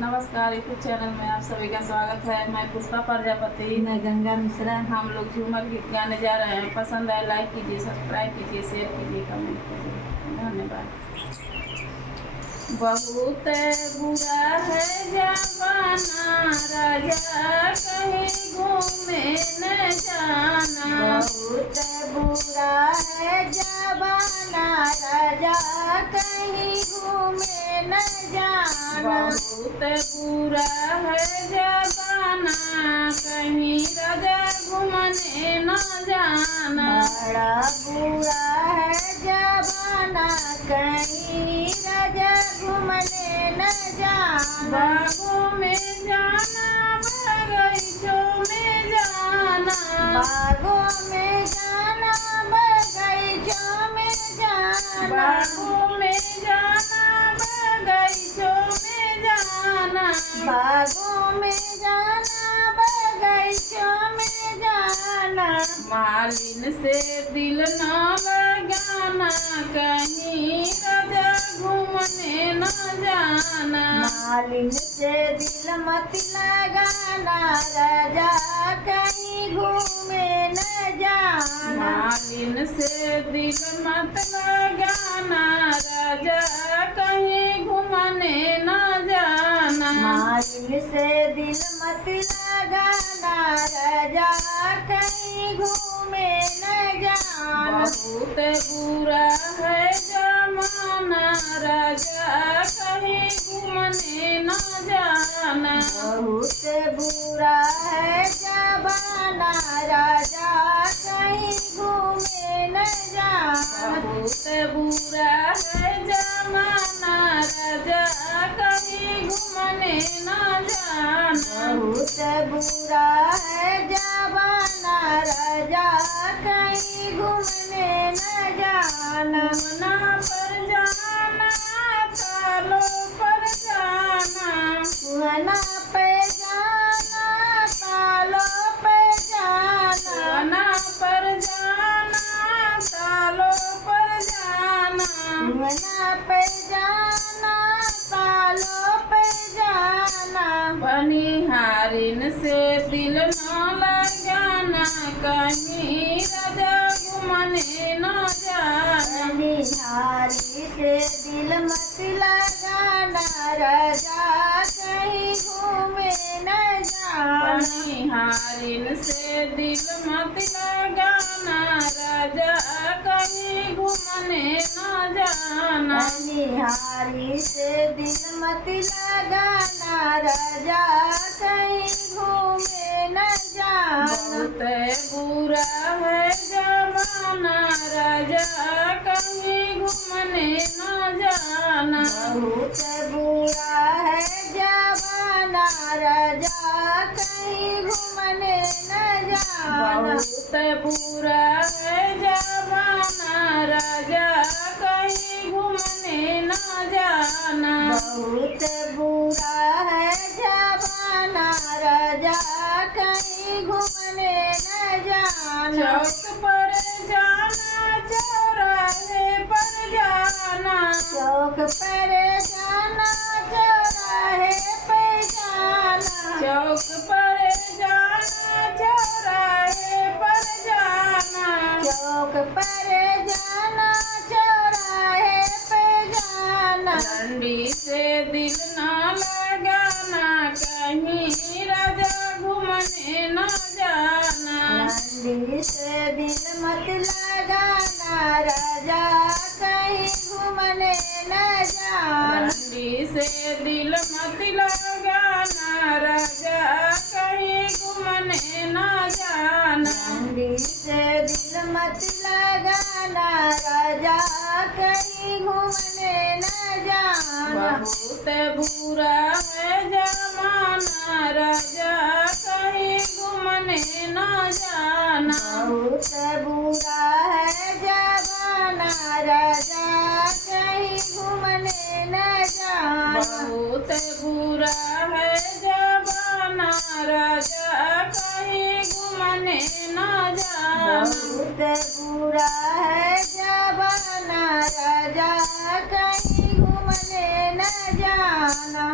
नमस्कार, YouTube channel में आप सभी का स्वागत है। मैं पुष्पा प्रजापति। मैं गंगा मिश्रा। हम लोग झूमर गीत गाने जा रहे हैं। पसंद आए लाइक कीजिए, सब्सक्राइब कीजिए, शेयर कीजिए, कमेंट कीजिए। धन्यवाद। बहुत बुरा है जमाना, राजा कहीं घूमे न जाना। बहुत बुरा है जमाना, राजा कहीं घूमे न जाना। बहुत बुरा है जमाना, कहीं राजा घूमने न जाना। बड़ा बुरा है जमाना, कहीं राजा घूमने न जाना। बागों में जाना, बगीचों में जाना। बागों में जाना, बगीचों में जाना। बागों में जाना, बगीचों में जाना। बागों में जाना, बगीचों में जाना। मालिन से दिल न लगाना, कहीं राजा घूमने न जाना। मालिन से दिल मत लगाना, राजा कहीं घूमे न जाना। मालिन से दिल मत लगाना, राजा कहीं घूमने न जाना। मालिन से दिल मत लगाना, राजा कहीं घूमे न जाना। बहुत बुरा है जमाना, राजा कहीं घूमने न जाना। बहुत बुरा है जमाना, राजा कहीं घूमे न जाना। बहुत बुरा है जमाना, राजा कहीं घूमने न जाना। बहुत बुरा है जमाना, राजा कहीं घूमने न जाना। घूमना पर जाना, तालों पर जाना। कुआना पे जाना, तालों पे जाना। कुआना पर जाना, तालों पर जाना। कुआना पे जाना, तालों पे जाना। बनिहारिन से दिल न लगाना, कहीं राजा घूमने न जाना। बनिहारी से दिल मत लगाना, राजा कहीं घूमे न जाना। बनिहारिन से दिल मत लगाना, राजा कहीं घूमने न जाना। बनिहारी से दिल मत लगाना, राजा कहीं घूमे न जाना। बहुत बुरा है जमाना, राजा कहीं घूमने न जाना। बहुत बुरा है जमाना, राजा कहीं घूमने न जाना। बहुत बुरा है जमाना, राजा कहीं घूमने न जाना। बहुत बुरा है जमाना, राजा कहीं घूमने न जाना। चौक पर जाना, चौराहे पर जाना। चौक पर जाना, चौराहे पे जाना। चौक पर जाना, चौराहे पर जाना। चौक पर जाना, चौराहे पे जाना। डंडी से दिल न लगाना, कहीं राजा घूमने न जाना। डंडी से दिल मत लगाना, राजा कहीं घूमने न जाना। डंडी से दिल मत लगाना, राजा कहीं घूमने न जाना। डंडी से दिल मत लगाना, राजा कहीं घूमने न जाना। बहुत बुरा है जमाना, राजा कहीं घूमने न जाना। बहुत बुरा है जमाना, राजा कहीं घूमने न जाना। बहुत बुरा है जमाना, राजा कहीं घूमने न जाना। बहुत बुरा है जमाना, राजा कहीं घूमने न जाना।